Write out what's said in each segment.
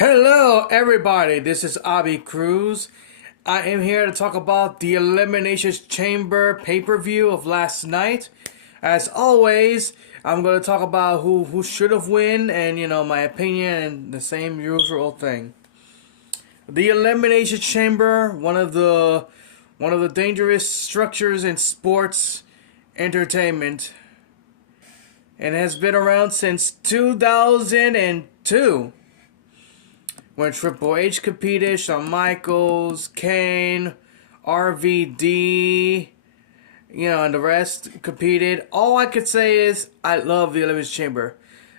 Hello, everybody. This is Abby Cruz. I am here to talk about the Elimination Chamber pay-per-view of last night. As always, I'm going to talk about who should have won and my opinion and the same usual thing. The Elimination Chamber, one of the dangerous structures in sports entertainment, and has been around since 2002. When Triple H competed, Shawn Michaels, Kane, RVD, and the rest competed. All I could say is I love the Elimination Chamber.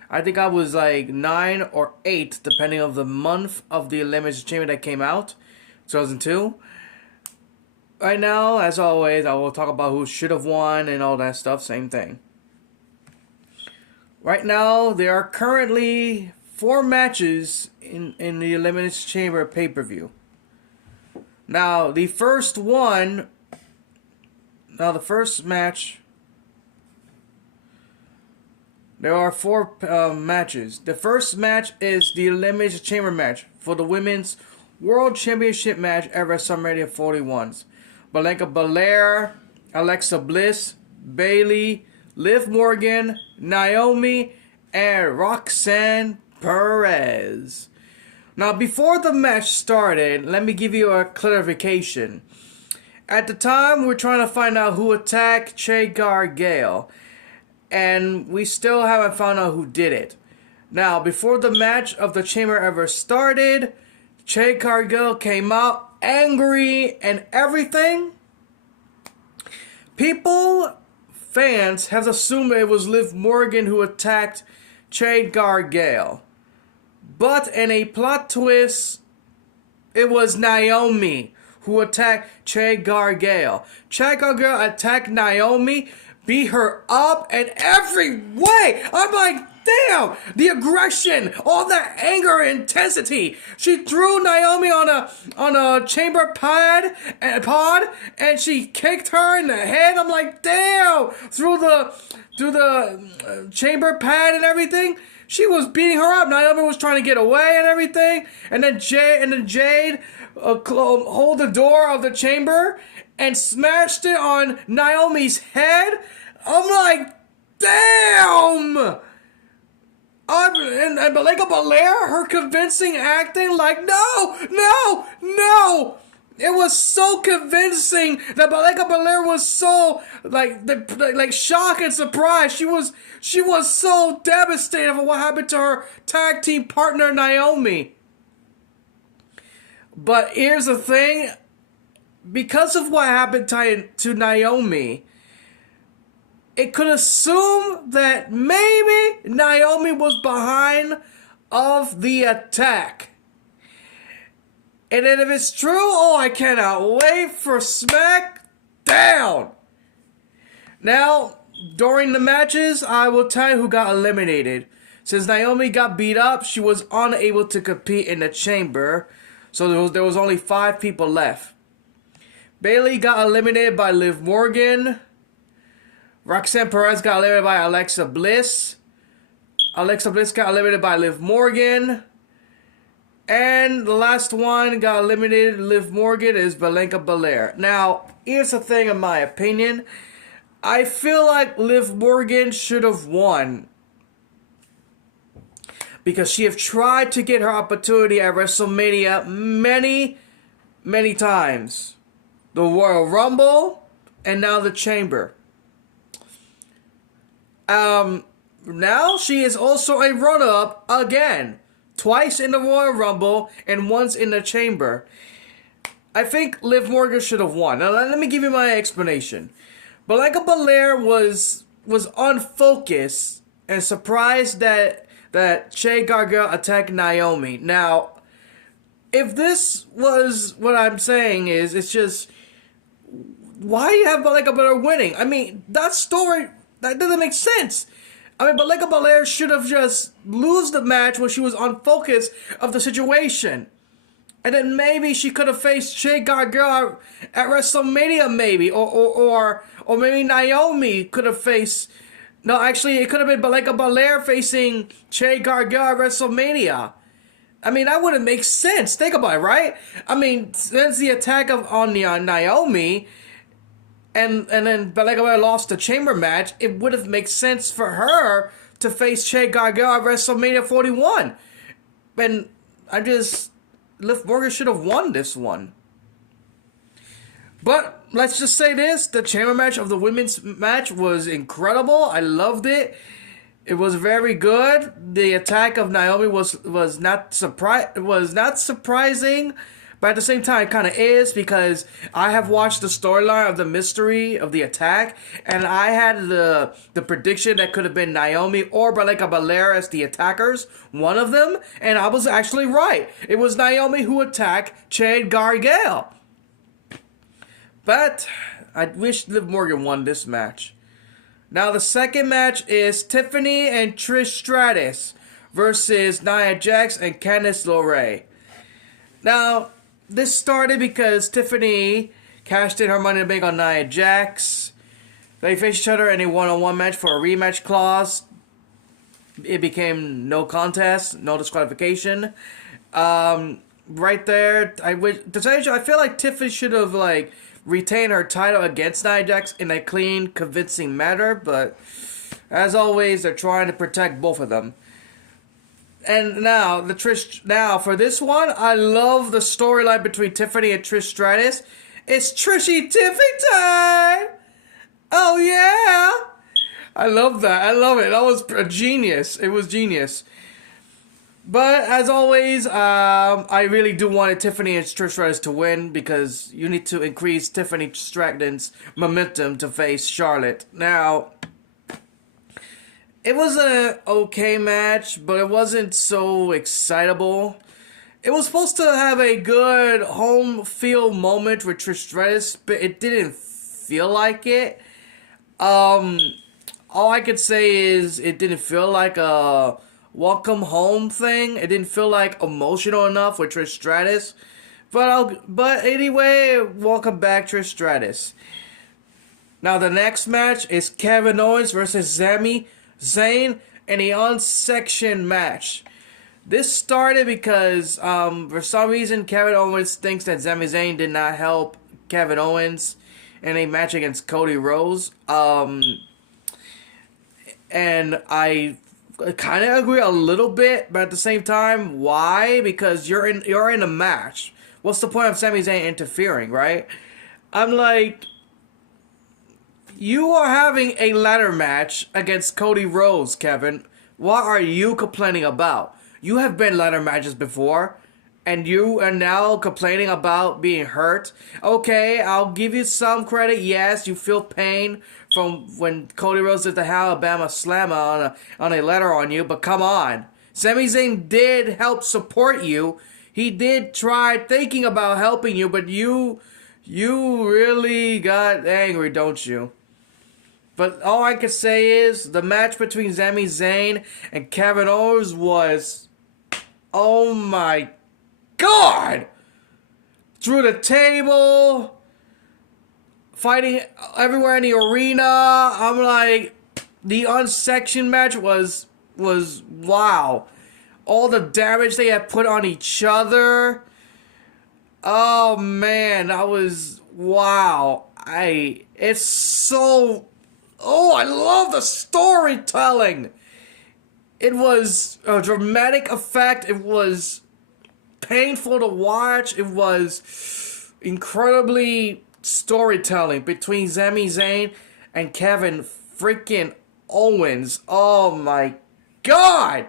I think I was like 9 or 8, depending on the month of the Elimination Chamber that came out, 2002. Right now, as always, I will talk about who should have won and all that stuff. Same thing. Right now, there are currently 4 matches in the Elimination Chamber pay-per-view. Now, the first match, there are 4 matches. The first match is the Elimination Chamber match for the Women's World Championship match at WrestleMania 41. Bianca Belair, Alexa Bliss, Bayley, Liv Morgan, Naomi, and Roxanne Perez. Now, before the match started, let me give you a clarification. At the time, we're trying to find out who attacked Che Gargale, and we still haven't found out who did it. Now, before the match of the Chamber ever started, Che Gargale came out angry and everything. Fans have assumed it was Liv Morgan who attacked Che Gargale. But in a plot twist, it was Naomi who attacked Che Gargale. Che Gargale attacked Naomi, beat her up in every way. I'm like, damn, the aggression, all that anger and intensity. She threw Naomi on a chamber pod, and she kicked her in the head. I'm like, damn, through the chamber pad and everything. She was beating her up. Naomi was trying to get away and everything. And then Jade hold the door of the chamber and smashed it on Naomi's head. I'm like, damn! And Bianca Belair, her convincing acting, like, no! It was so convincing that Bianca Belair was so like shocked and surprised. She was so devastated for what happened to her tag team partner Naomi. But here's the thing, because of what happened to Naomi, it could assume that maybe Naomi was behind of the attack. And then if it's true, I cannot wait for SmackDown. Now, during the matches, I will tell you who got eliminated. Since Naomi got beat up, she was unable to compete in the chamber. So there was only 5 people left. Bayley got eliminated by Liv Morgan. Roxanne Perez got eliminated by Alexa Bliss. Alexa Bliss got eliminated by Liv Morgan. And the last one got eliminated, Liv Morgan, is Bianca Belair. Now, here's the thing, in my opinion. I feel like Liv Morgan should have won, because she have tried to get her opportunity at WrestleMania many, many times. The Royal Rumble, and now the Chamber. Now she is also a runner-up again. Twice in the Royal Rumble and once in the Chamber. I think Liv Morgan should have won. Now let me give you my explanation. Bianca Belair was unfocused and surprised that Che Gargale attacked Naomi. Now, if this was what I'm saying it's just, why do you have Bianca Belair winning? I mean, that story, that doesn't make sense. I mean, Bianca Belair should have just lose the match when she was unfocused of the situation. And then maybe she could have faced Che Gargale at WrestleMania, maybe. Or maybe Naomi could have faced... No, actually, it could have been Bianca Belair facing Che Gargale at WrestleMania. I mean, that wouldn't make sense. Think about it, right? I mean, since the attack on the Naomi, and then Belair lost the chamber match, it would have made sense for her to face Jade Cargill at WrestleMania 41. And Liv Morgan should have won this one. But let's just say this: the chamber match of the women's match was incredible. I loved it. It was very good. The attack of Naomi was not surprising, but at the same time, it kind of is, because I have watched the storyline of the mystery of the attack, and I had the prediction that could have been Naomi or Belair as the attackers, one of them, and I was actually right. It was Naomi who attacked Jade Cargill. But I wish Liv Morgan won this match. Now the second match is Tiffany and Trish Stratus versus Nia Jax and Candice LeRae. Now, this started because Tiffany cashed in her Money in the Bank on Nia Jax. They faced each other in a one-on-one match for a rematch clause. It became no contest, no disqualification. Right there, to tell you, I feel like Tiffany should have retain her title against Nia Jax in a clean, convincing manner, but as always, they're trying to protect both of them. And now for this one, I love the storyline between Tiffany and Trish Stratus. It's Trishy Tiffy time! Oh yeah! I love that. I love it. That was genius. It was genius. But as always, I really do want Tiffany and Trish Stratus to win, because you need to increase Tiffany Stratton's momentum to face Charlotte. Now, it was an okay match, but it wasn't so excitable. It was supposed to have a good home field moment with Trish Stratus, but it didn't feel like it. All I could say is it didn't feel like a welcome home thing. It didn't feel like emotional enough with Trish Stratus. But anyway, welcome back, Trish Stratus. Now the next match is Kevin Owens versus Sami Zayn in a unsanctioned match. This started because for some reason Kevin Owens thinks that Sami Zayn did not help Kevin Owens in a match against Cody Rhodes. And I kind of agree a little bit, but at the same time, why? Because you're in a match. What's the point of Sami Zayn interfering, right? I'm like, you are having a ladder match against Cody Rhodes, Kevin. What are you complaining about? You have been ladder matches before, and you are now complaining about being hurt. Okay, I'll give you some credit. Yes, you feel pain from when Cody Rhodes did the Alabama Slammer on a ladder on you, but come on. Sami Zayn did help support you. He did try thinking about helping you, but you really got angry, don't you? But all I can say is the match between Sami Zayn and Kevin Owens was, oh my God! Through the table, fighting everywhere in the arena. I'm like, the unsanctioned match was wow. All the damage they had put on each other. Oh man, that was wow. It's so, oh, I love the storytelling. It was a dramatic effect. It was painful to watch. It was incredibly storytelling between Sami Zayn and Kevin freaking Owens. Oh my God.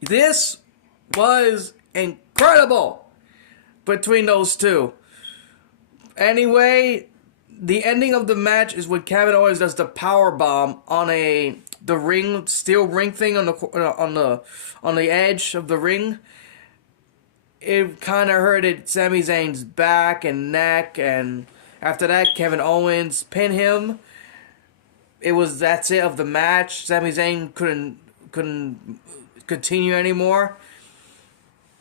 This was incredible between those two. Anyway, the ending of the match is when Kevin Owens does the power bomb on the ring, steel ring thing on the edge of the ring. It kind of hurted Sami Zayn's back and neck, and after that, Kevin Owens pinned him. That's it of the match. Sami Zayn couldn't continue anymore.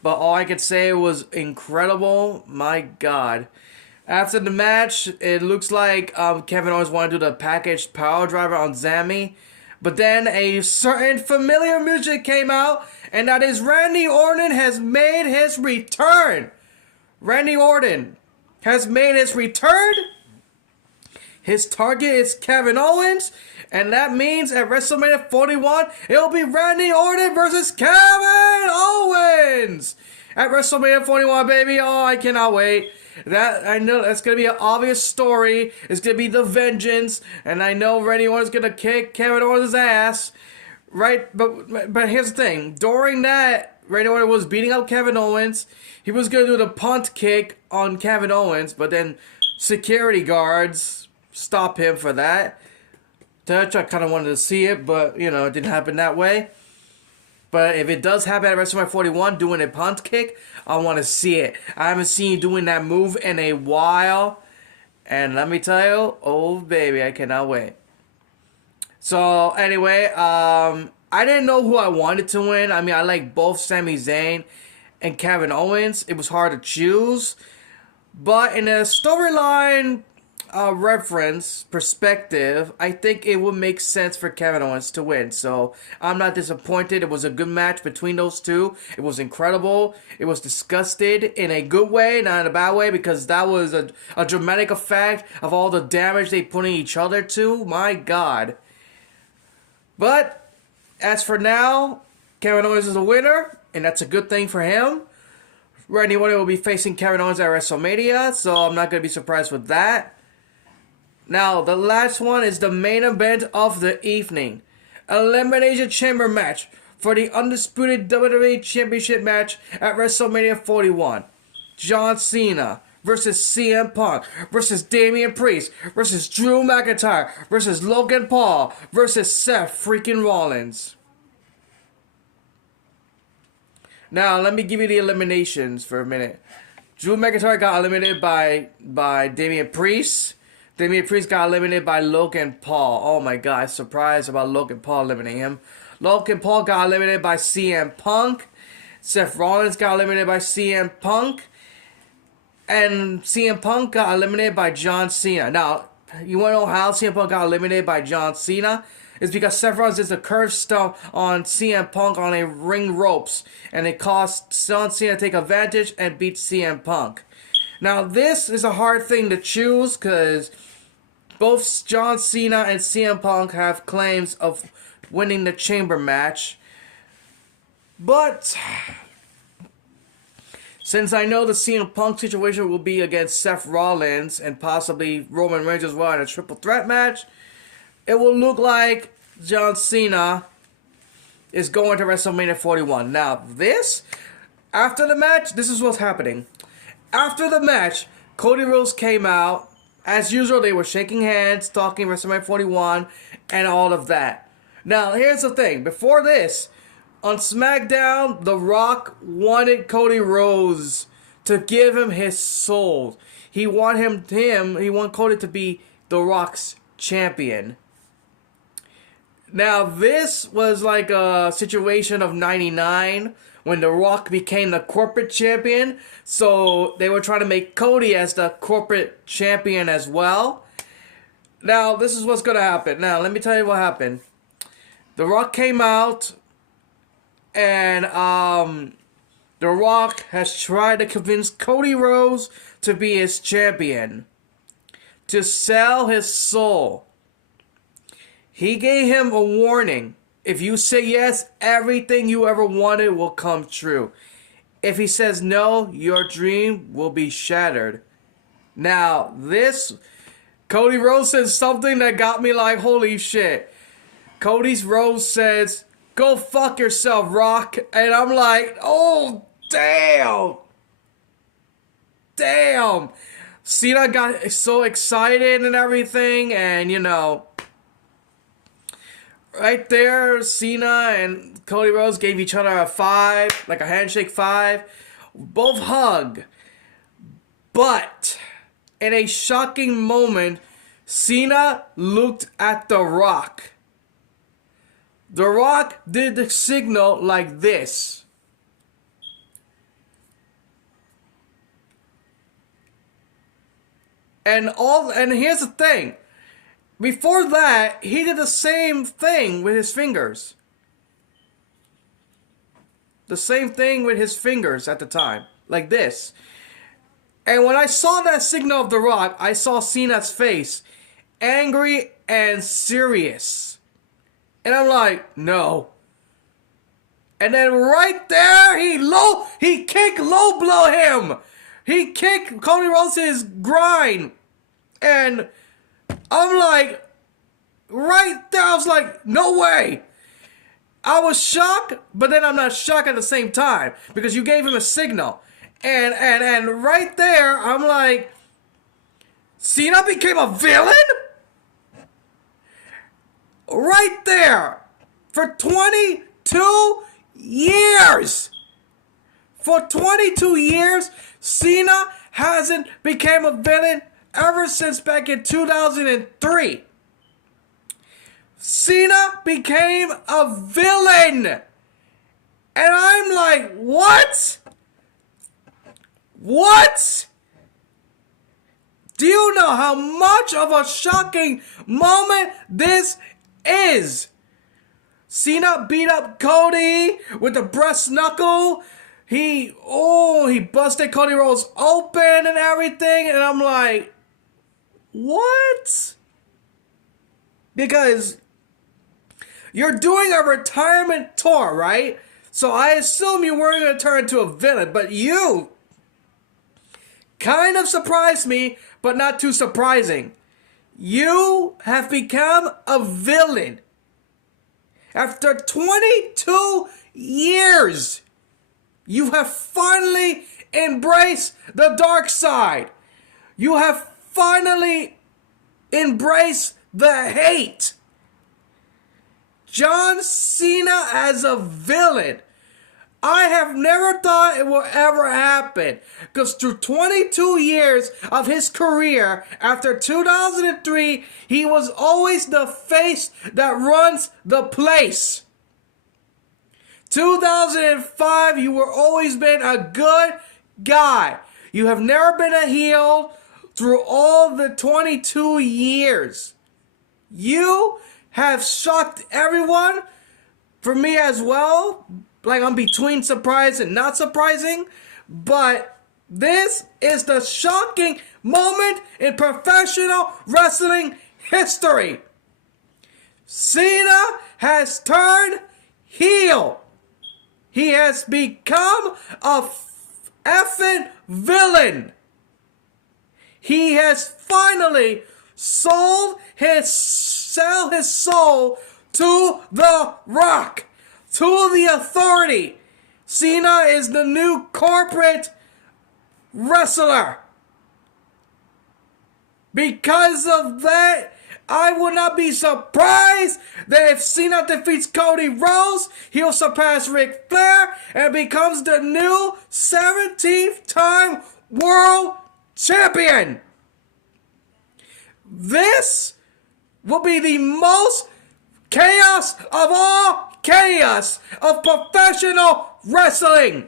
But all I could say was incredible. My God. After the match, it looks like Kevin Owens wanted to do the packaged power driver on Sami. But then a certain familiar music came out, and that is Randy Orton has made his return. Randy Orton has made his return. His target is Kevin Owens, and that means at WrestleMania 41, it'll be Randy Orton versus Kevin Owens at WrestleMania 41, baby. Oh, I cannot wait. That I know that's gonna be an obvious story. It's gonna be the vengeance, and I know Randy Orton's gonna kick Kevin Owens' ass, right? But here's the thing: during that, Randy Orton was beating up Kevin Owens. He was gonna do the punt kick on Kevin Owens, but then security guards stop him for that. I kind of wanted to see it, but it didn't happen that way. But if it does happen at WrestleMania 41, doing a punt kick, I want to see it. I haven't seen you doing that move in a while. And let me tell you, oh baby, I cannot wait. So anyway, I didn't know who I wanted to win. I mean, I like both Sami Zayn and Kevin Owens. It was hard to choose. But in a storyline reference perspective, I think it would make sense for Kevin Owens to win. So I'm not disappointed. It was a good match between those two. It was incredible. It was disgusted in a good way, not in a bad way, because that was a dramatic effect of all the damage they put in each other to. My God. But as for now, Kevin Owens is a winner, and that's a good thing for him. Randy Orton will be facing Kevin Owens at WrestleMania, so I'm not going to be surprised with that. Now, the last one is the main event of the evening. Elimination Chamber match for the undisputed WWE Championship match at WrestleMania 41. John Cena versus CM Punk versus Damian Priest versus Drew McIntyre versus Logan Paul versus Seth freaking Rollins. Now, let me give you the eliminations for a minute. Drew McIntyre got eliminated by Damian Priest. Damian Priest got eliminated by Logan Paul. Oh my God, surprised about Logan Paul eliminating him. Logan Paul got eliminated by CM Punk. Seth Rollins got eliminated by CM Punk. And CM Punk got eliminated by John Cena. Now, you want to know how CM Punk got eliminated by John Cena? It's because Seth Rollins did a curve stomp on CM Punk on a ring ropes. And it caused John Cena to take advantage and beat CM Punk. Now, this is a hard thing to choose because both John Cena and CM Punk have claims of winning the chamber match. But since I know the CM Punk situation will be against Seth Rollins and possibly Roman Reigns as well in a triple threat match, it will look like John Cena is going to WrestleMania 41. Now, after the match, this is what's happening. After the match, Cody Rhodes came out. As usual, they were shaking hands, talking WrestleMania 41, and all of that. Now, here's the thing. Before this, on SmackDown, The Rock wanted Cody Rhodes to give him his soul. He wanted Cody to be The Rock's champion. Now, this was like a situation of 99 when The Rock became the corporate champion. So they were trying to make Cody as the corporate champion as well. Now, this is what's going to happen. Now, let me tell you what happened. The Rock came out, and The Rock has tried to convince Cody Rhodes to be his champion, to sell his soul. He gave him a warning. If you say yes, everything you ever wanted will come true. If he says no, your dream will be shattered. Now, Cody Rhodes says something that got me like, holy shit. Cody Rhodes says, go fuck yourself, Rock. And I'm like, oh, damn. Damn. Cena got so excited and everything, and right there, Cena and Cody Rhodes gave each other a 5, like a handshake 5. Both hug. But in a shocking moment, Cena looked at The Rock. The Rock did the signal like this. And here's the thing. Before that, he did the same thing with his fingers. the same thing with his fingers at the time, like this. And when I saw that signal of The Rock, I saw Cena's face, angry and serious. And I'm like, no. And then right there, he kicked low blow him. He kicked Cody Rhodes' grind. And I'm like, right there, I was like, no way. I was shocked, but then I'm not shocked at the same time because you gave him a signal. And right there, I'm like, Cena became a villain? Right there. For 22 years. For 22 years, Cena hasn't became a villain ever since back in 2003. Cena became a villain. And I'm like, what? What? Do you know how much of a shocking moment this is? Cena beat up Cody with the breast knuckle. He busted Cody Rhodes open and everything. And I'm like, what? Because you're doing a retirement tour, right? So I assume you weren't going to turn into a villain. But you kind of surprised me, but not too surprising. You have become a villain. After 22 years, you have finally embraced the dark side. You have finally embraced the hate. John Cena as a villain. I have never thought it will ever happen. Because through 22 years of his career, after 2003, he was always the face that runs the place. 2005, you were always been a good guy. You have never been a heel through all the 22 years. You have shocked everyone, for me as well. Like, I'm between surprise and not surprising. But this is the shocking moment in professional wrestling history. Cena has turned heel. He has become a effing villain. He has finally sold his soul to The Rock, to the authority. Cena is the new corporate wrestler. Because of that, I would not be surprised that if Cena defeats Cody Rhodes, he'll surpass Ric Flair and becomes the new 17th time world champion. This will be the most chaos of all chaos of professional wrestling.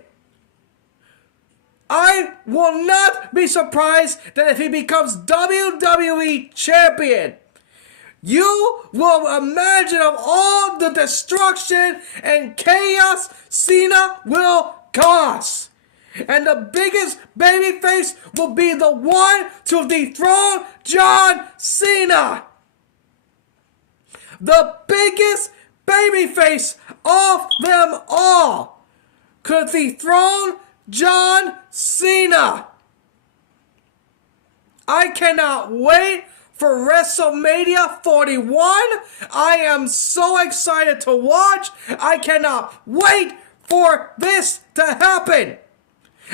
I will not be surprised that if he becomes WWE champion, you will imagine of all the destruction and chaos Cena will cause. And the biggest babyface will be the one to dethrone John Cena. The biggest babyface of them all could dethrone John Cena. I cannot wait for WrestleMania 41. I am so excited to watch. I cannot wait for this to happen.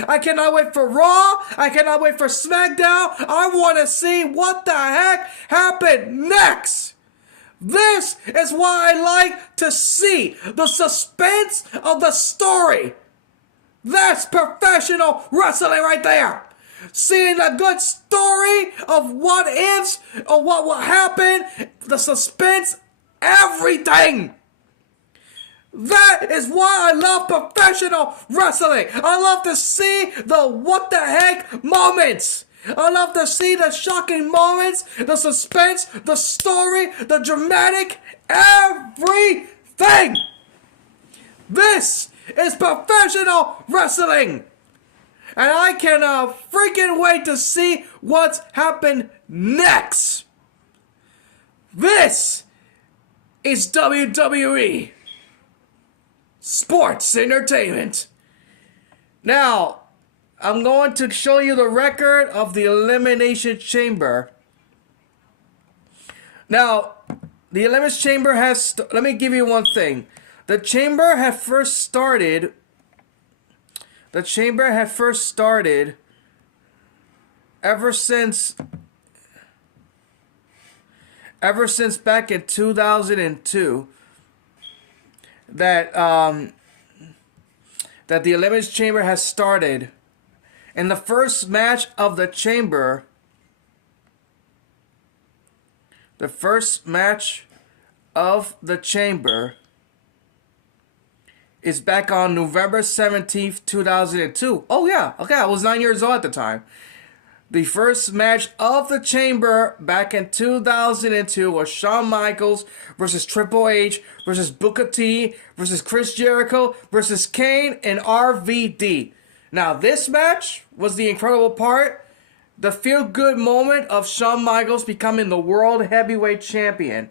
I cannot wait for Raw. I cannot wait for SmackDown. I want to see what the heck happened next. This is what I like to see. The suspense of the story. That's professional wrestling right there. Seeing a good story of what ifs or what will happen. The suspense. Everything. That is why I love professional wrestling. I love to see the what the heck moments. I love to see the shocking moments, the suspense, the story, the dramatic, everything. This is professional wrestling. And I cannot freaking wait to see what's happened next. This is WWE Sports Entertainment. Now, I'm going to show you the record of the Elimination Chamber. Now, the Elimination Chamber has... let me give you one thing. The Chamber had first started... ever since back in 2002 that the Elimination Chamber has started. In the first match of the Chamber, is back on November 17th, 2002. Oh yeah, okay, I was 9 years old at the time. The first match of the Chamber back in 2002 was Shawn Michaels versus Triple H versus Booker T versus Chris Jericho versus Kane and RVD. Now, this match was the incredible part. The feel-good moment of Shawn Michaels becoming the World Heavyweight Champion.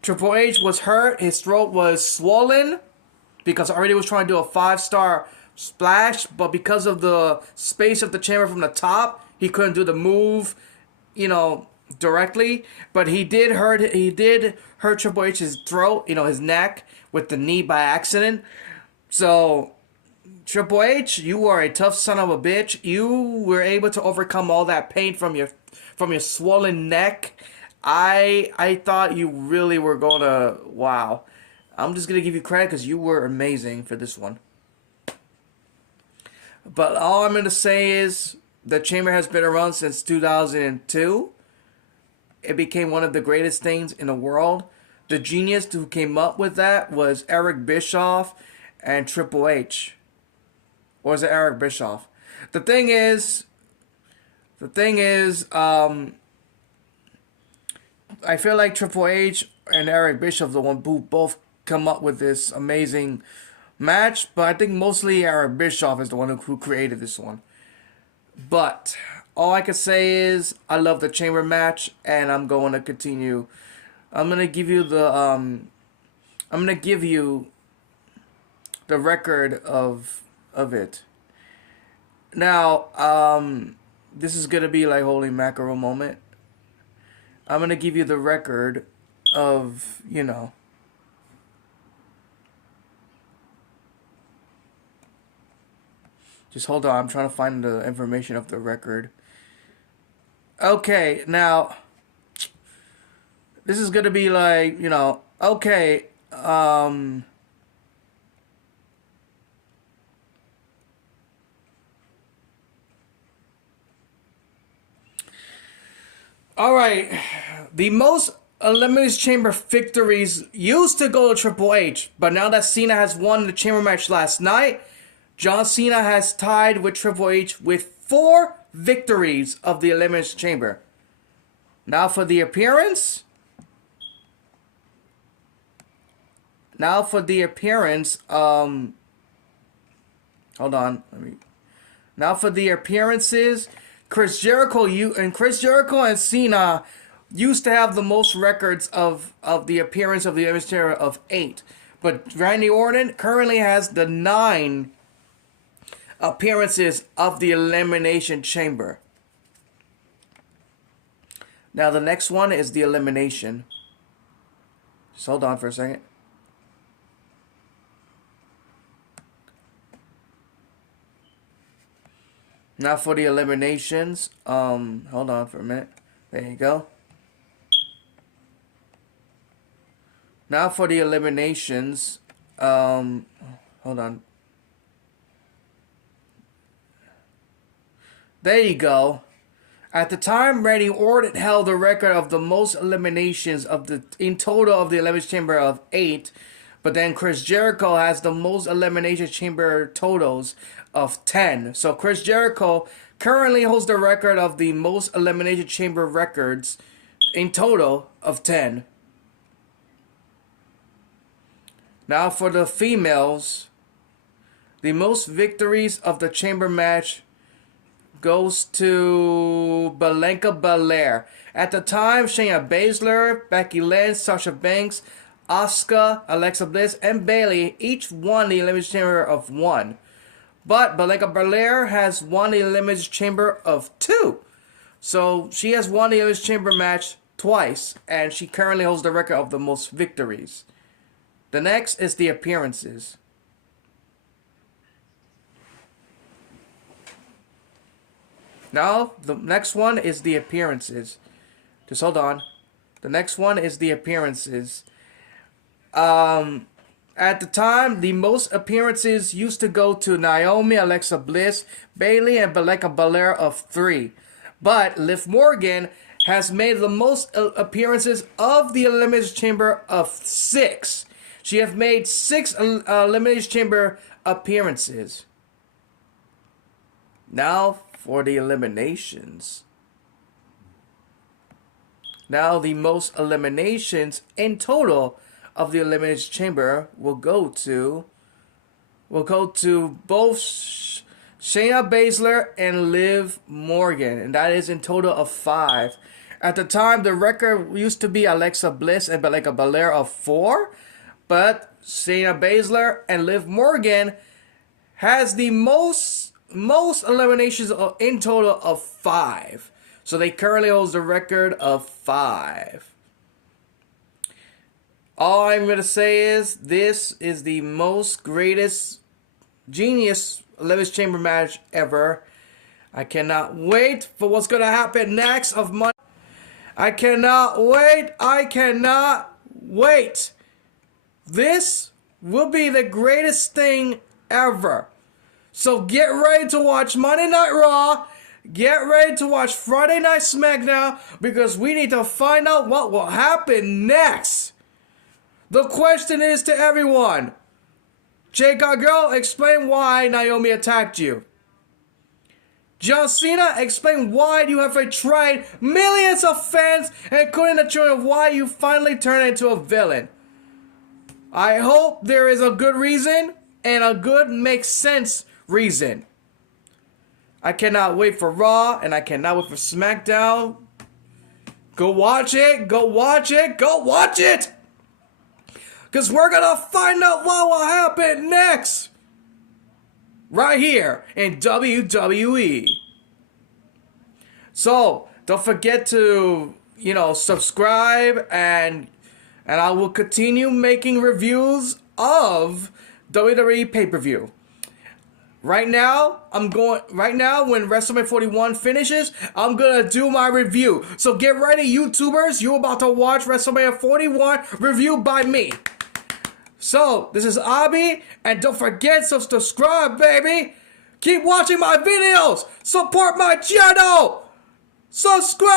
Triple H was hurt. His throat was swollen because already was trying to do a 5-star splash, but because of the space of the chamber from the top, he couldn't do the move, directly. But he did hurt Triple H's throat, his neck with the knee by accident. So Triple H, you are a tough son of a bitch. You were able to overcome all that pain from your swollen neck. I thought you really were gonna... wow. I'm just gonna give you credit because you were amazing for this one. But all I'm going to say is the Chamber has been around since 2002. It became one of the greatest things in the world. The genius who came up with that was Eric Bischoff and Triple H. Or was it Eric Bischoff? The thing is, I feel like Triple H and Eric Bischoff, the one who both come up with this amazing match, but I think mostly Eric Bischoff is the one who created this one. But all I can say is I love the Chamber match, and I'm going to continue. I'm gonna give you the record of it. Now, this is gonna be like holy mackerel moment. I'm gonna give you the record of, Just hold on, I'm trying to find the information of the record. Okay, now, this is gonna be like, okay, alright, the most Elimination Chamber victories used to go to Triple H, but now that Cena has won the Chamber match last night, John Cena has tied with Triple H with 4 victories of the Elimination Chamber. Now for the appearance. Hold on. Now for the appearances, Chris Jericho and Cena used to have the most records of the appearance of the Elimination Chamber of 8. But Randy Orton currently has the 9 appearances of the Elimination Chamber. Now the next one is the elimination. Just hold on for a second. Now for the eliminations, hold on for a minute. There you go. Now for the eliminations, hold on. There you go. At the time, Randy Orton held the record of the most eliminations in total of the Elimination Chamber of 8. But then Chris Jericho has the most Elimination Chamber totals of 10. So Chris Jericho currently holds the record of the most Elimination Chamber records in total of 10. Now for the females, The most victories of the chamber match goes to Bianca Belair. At the time, Shayna Baszler, Becky Lynch, Sasha Banks, Asuka, Alexa Bliss, and Bayley each won the Elimination Chamber of 1. But Bianca Belair has won the Elimination Chamber of 2. So she has won the Elimination Chamber match twice, and she currently holds the record of the most victories. The next is the appearances. Now, the next one is the appearances. Just hold on. The next one is the appearances. At the time, the most appearances used to go to Naomi, Alexa Bliss, Bayley, and Bianca Belair of 3. But Liv Morgan has made the most appearances of the Elimination Chamber of 6. She has made 6 Elimination Chamber appearances. Now for the eliminations. Now the most eliminations in total of the Elimination Chamber will go to both Shayna Baszler and Liv Morgan, and that is in total of 5. At the time, the record used to be Alexa Bliss and Bianca Belair of 4, but Shayna Baszler and Liv Morgan has the most eliminations in total of 5. So they currently hold the record of 5. All I'm going to say is this is the most greatest genius Elimination Chamber match ever. I cannot wait for what's going to happen next of Monday. I cannot wait. This will be the greatest thing ever. So get ready to watch Monday Night Raw. Get ready to watch Friday Night SmackDown, because we need to find out what will happen next. The question is to everyone: Jade Gargano, explain why Naomi attacked you. John Cena, explain why you have betrayed millions of fans, including the children, of why you finally turned into a villain. I hope there is a good reason, and a good makes sense reason. I cannot wait for Raw, and I cannot wait for SmackDown. Go watch it, go watch it, go watch it! Because we're going to find out what will happen next. Right here in WWE. So, don't forget to, subscribe, and I will continue making reviews of WWE pay-per-view. Right now, when WrestleMania 41 finishes, I'm going to do my review. So get ready, YouTubers. You're about to watch WrestleMania 41 reviewed by me. So, this is Abi, and don't forget to subscribe, baby. Keep watching my videos. Support my channel. Subscribe!